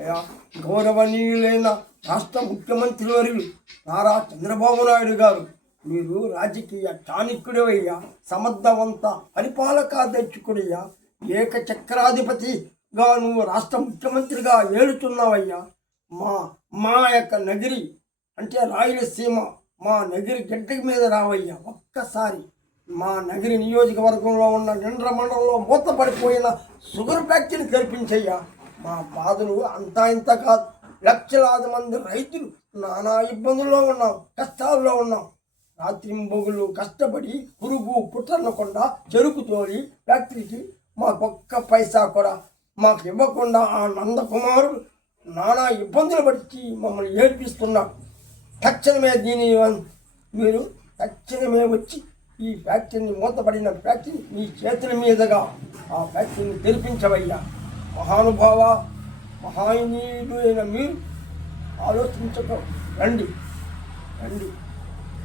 అయ్యా, గౌరవనీయులైన రాష్ట్ర ముఖ్యమంత్రి వర్యులు నారా చంద్రబాబు నాయుడు గారు, మీరు రాజకీయ చాణక్యుడవయ్యా, సమర్థవంత పరిపాలకాధ్యక్షుడయ్యా, ఏకచక్రాధిపతిగా నువ్వు రాష్ట్ర ముఖ్యమంత్రిగా ఏలుతున్నావయ్యా. మా మా యొక్క నగిరి అంటే రాయలసీమ, మా నగిరి గడ్డ మీద రావయ్యా. ఒక్కసారి మా నగిరి నియోజకవర్గంలో ఉన్న నిండ్ర మండలంలో మూతపడిపోయిన షుగర్ ఫ్యాక్టరీని తెరిపించయ్యా. మా బాధలు అంతా ఇంత కాదు, లక్షలాది మంది రైతులు నానా ఇబ్బందుల్లో ఉన్నాం, కష్టాల్లో ఉన్నాం. రాత్రింబొగులు కష్టపడి పురుగు పుట్టనకుండా చెరుకు తోలి ఫ్యాక్టరీకి మాకొక్క పైసా కూడా మాకు ఇవ్వకుండా ఆ నందకుమారుడు నానా ఇబ్బందులు పట్టి మమ్మల్ని ఏడ్పిస్తున్నాం. తక్షణమే మీరు తక్షణమే వచ్చి ఈ ఫ్యాక్టరీని, మూతపడిన ఫ్యాక్టరీని మీ చేతుల మీదుగా ఆ ఫ్యాక్టరీని తెరిపించవయ్యా. మహానుభావ, మహానీయుడు అయిన మీరు ఆలోచించక రండి.